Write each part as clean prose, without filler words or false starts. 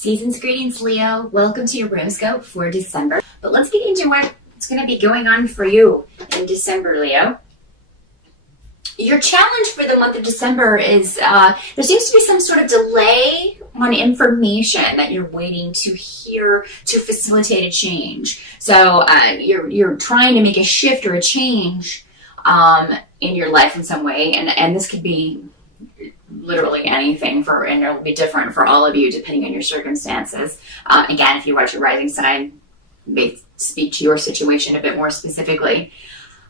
Season's greetings, Leo. Welcome to your horoscope for December. But let's get into what's going to be going on for you in December, Leo. Your challenge for the month of December is there seems to be some sort of delay on information that you're waiting to hear to facilitate a change. So you're trying to make a shift or a change in your life in some way, and this could be literally anything and it'll be different for all of you depending on your circumstances. Again, if you watch your rising sign, may speak to your situation a bit more specifically.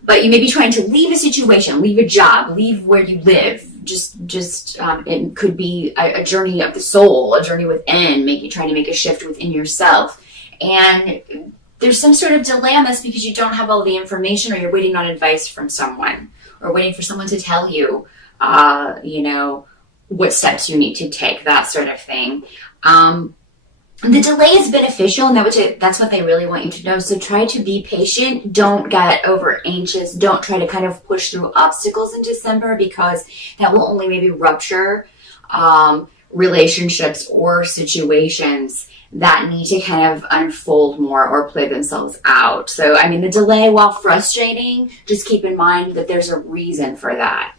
But you may be trying to leave a situation, leave a job, leave where you live. It could be a journey of the soul, a journey within, trying to make a shift within yourself. And there's some sort of delay on this because you don't have all the information, or you're waiting on advice from someone, or waiting for someone to tell you, what steps you need to take, that sort of thing. The delay is beneficial, and that's what they really want you to know. So try to be patient. Don't get over anxious. Don't try to kind of push through obstacles in December, because that will only maybe rupture relationships or situations that need to kind of unfold more or play themselves out. So, the delay, while frustrating, just keep in mind that there's a reason for that.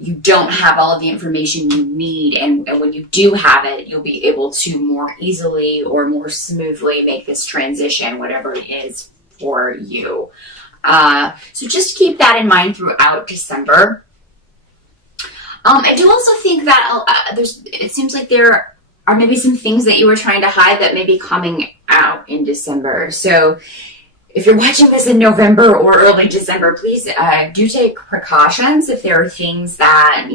You don't have all of the information you need, and when you do have it, you'll be able to more easily or more smoothly make this transition, whatever it is for you. So just keep that in mind throughout December. I do also think that it seems like there are maybe some things that you were trying to hide that may be coming out in December. So if you're watching this in November or early December, please do take precautions if there are things that,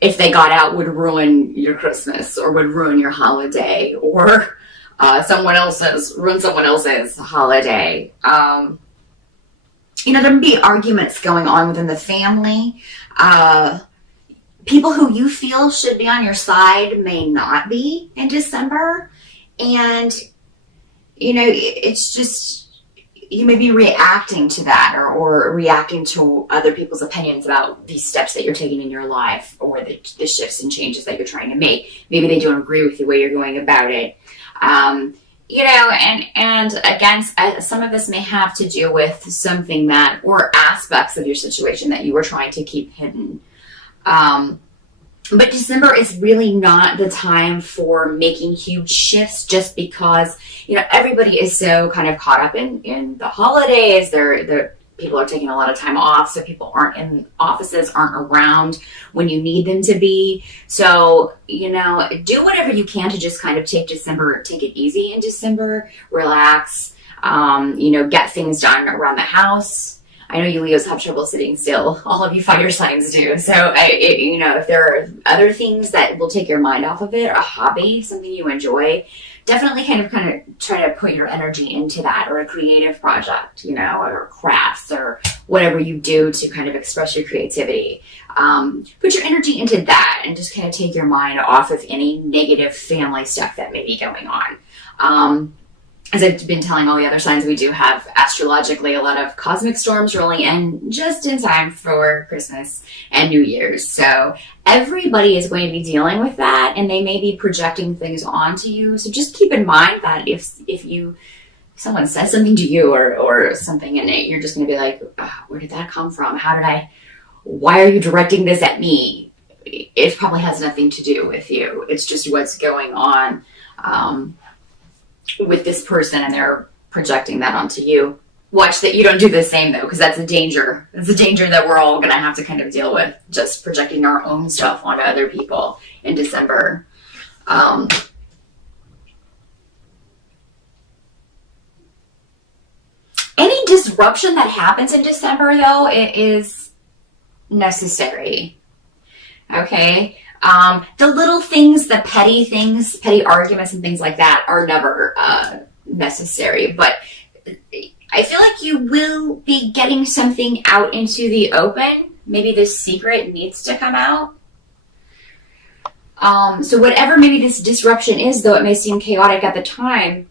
if they got out, would ruin your Christmas or would ruin your holiday, or ruin someone else's holiday. There may be arguments going on within the family. People who you feel should be on your side may not be in December. And, it's just, you may be reacting to that or reacting to other people's opinions about these steps that you're taking in your life, or the shifts and changes that you're trying to make. Maybe they don't agree with the way you're going about it. And again, some of this may have to do with something or aspects of your situation that you were trying to keep hidden. But December is really not the time for making huge shifts, just because, everybody is so kind of caught up in the holidays. People are taking a lot of time off, so people aren't in offices, aren't around when you need them to be. So, do whatever you can to just kind of take it easy in December, relax, get things done around the house. I know you Leos have trouble sitting still. All of you fire signs do. So, if there are other things that will take your mind off of it, or a hobby, something you enjoy, definitely kind of try to put your energy into that, or a creative project, or crafts, or whatever you do to kind of express your creativity. Put your energy into that and just kind of take your mind off of any negative family stuff that may be going on. As I've been telling all the other signs, we do have astrologically a lot of cosmic storms rolling in just in time for Christmas and New Year's. So everybody is going to be dealing with that, and they may be projecting things onto you. So just keep in mind that if someone says something to you or something, and you're just going to be like, oh, where did that come from? Why are you directing this at me? It probably has nothing to do with you. It's just what's going on with this person, and they're projecting that onto you. Watch that you don't do the same, though, because that's a danger. It's a danger that we're all going to have to kind of deal with, just projecting our own stuff onto other people in December. Any disruption that happens in December, though, it is necessary. Okay? The little things, the petty arguments and things like that are never necessary. But I feel like you will be getting something out into the open. Maybe this secret needs to come out. So whatever maybe this disruption is, though it may seem chaotic at the time,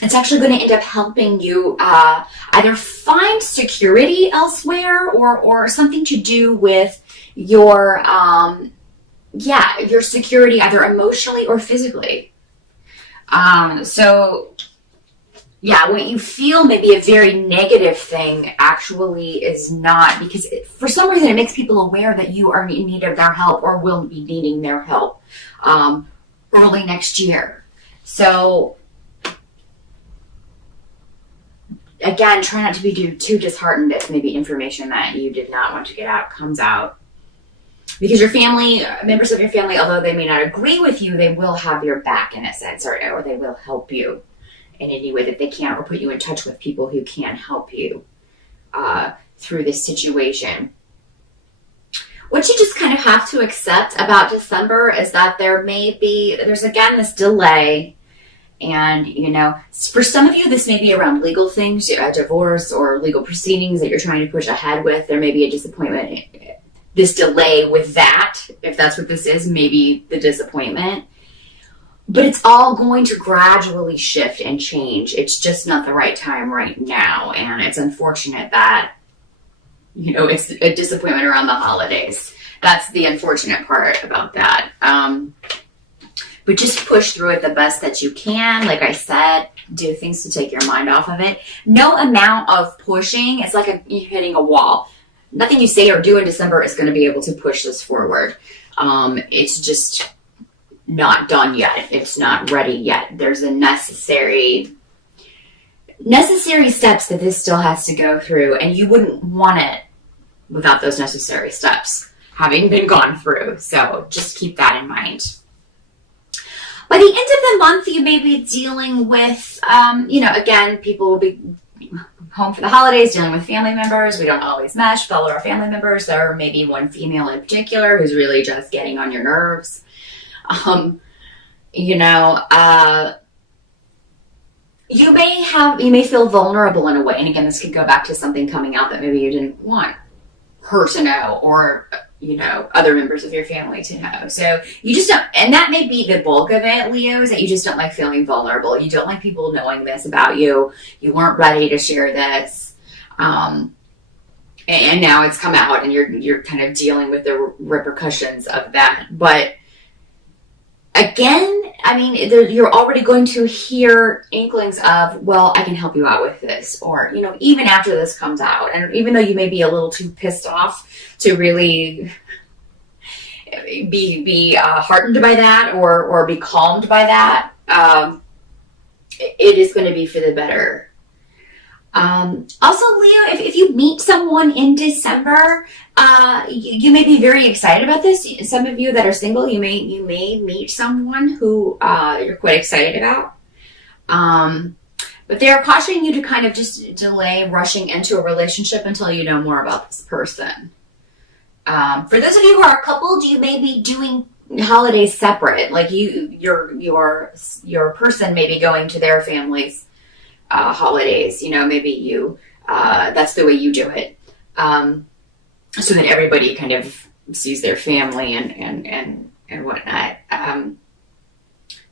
it's actually going to end up helping you either find security elsewhere, or something to do with your yeah, your security, either emotionally or physically. So yeah, what you feel may be a very negative thing actually is not, because for some reason it makes people aware that you are in need of their help or will be needing their help early next year. So again, try not to be too disheartened if maybe information that you did not want to get out comes out. Because your family, members of your family, although they may not agree with you, they will have your back in a sense, or they will help you in any way that they can, or put you in touch with people who can help you through this situation. What you just kind of have to accept about December is that there's again this delay. And, you know, for some of you, this may be around legal things, a divorce or legal proceedings that you're trying to push ahead with. There may be a disappointment, this delay with that, if that's what this is, maybe the disappointment. But it's all going to gradually shift and change. It's just not the right time right now. And it's unfortunate that, you know, it's a disappointment around the holidays. That's the unfortunate part about that. But just push through it the best that you can. Like I said, do things to take your mind off of it. No amount of pushing, it's like you're hitting a wall. Nothing you say or do in December is going to be able to push this forward. It's just not done yet. It's not ready yet. There's a necessary steps that this still has to go through, and you wouldn't want it without those necessary steps having been gone through. So just keep that in mind. By the end of the month, you may be dealing with, you know, again, people will be home for the holidays, dealing with family members. We don't always mesh with all of our family members. There may be one female in particular who's really just getting on your nerves. You know, you may feel vulnerable in a way. And again, this could go back to something coming out that maybe you didn't want her to know, or, you know, other members of your family to know. So you just don't, and that may be the bulk of it, Leo, is that you just don't like feeling vulnerable. You don't like people knowing this about you. You weren't ready to share this. And now it's come out and you're kind of dealing with the repercussions of that. But again, I mean, you're already going to hear inklings of, well, I can help you out with this. Or, you know, even after this comes out, and even though you may be a little too pissed off to really be heartened by that or be calmed by that, it is going to be for the better. Also, Leo, if you meet someone in December, you may be very excited about this. Some of you that are single, you may meet someone who you're quite excited about. But they're cautioning you to kind of just delay rushing into a relationship until you know more about this person. For those of you who are coupled, you may be doing holidays separate. Like your person may be going to their family's holidays. You know, maybe you that's the way you do it, so that everybody kind of sees their family and whatnot.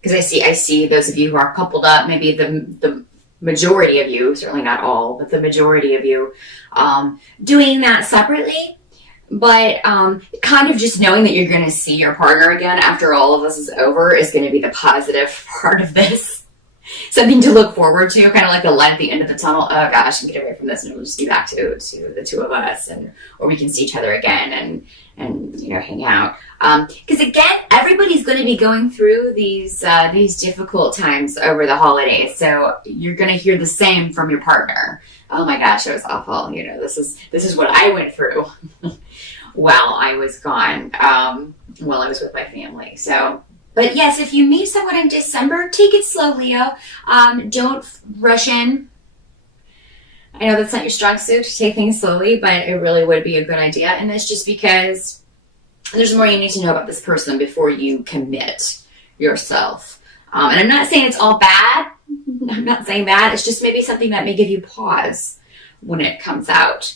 Because I see those of you who are coupled up, maybe the majority of you, certainly not all, but the majority of you, doing that separately. But kind of just knowing that you're going to see your partner again after all of this is over is going to be the positive part of this. Something to look forward to, kind of like the light at the end of the tunnel. Oh gosh, I can get away from this and we'll just be back to the two of us, or we can see each other again and you know, hang out. Because again, everybody's going to be going through these difficult times over the holidays, so you're going to hear the same from your partner. Oh my gosh, it was awful. You know, this is what I went through while I was gone, while I was with my family. So. But yes, if you meet someone in December, take it slow, Leo. Don't rush in. I know that's not your strong suit, to take things slowly, but it really would be a good idea. And it's just because there's more you need to know about this person before you commit yourself. And I'm not saying it's all bad. I'm not saying that. It's just maybe something that may give you pause when it comes out.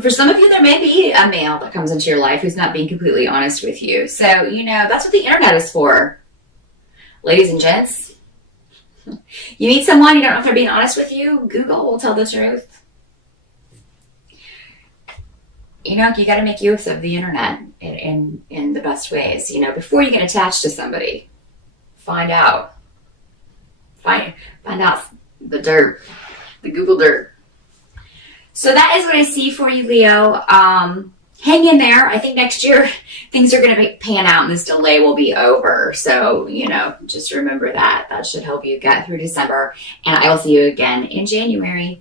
For some of you, there may be a male that comes into your life who's not being completely honest with you. So, you know, that's what the internet is for. Ladies and gents, you meet someone, you don't know if they're being honest with you, Google will tell the truth. you know, you got to make use of the internet in the best ways. You know, before you get attached to somebody, find out the dirt, the Google dirt. So that is what I see for you, Leo. Hang in there. I think next year things are going to pan out and this delay will be over. So, you know, just remember that. That should help you get through December. And I will see you again in January.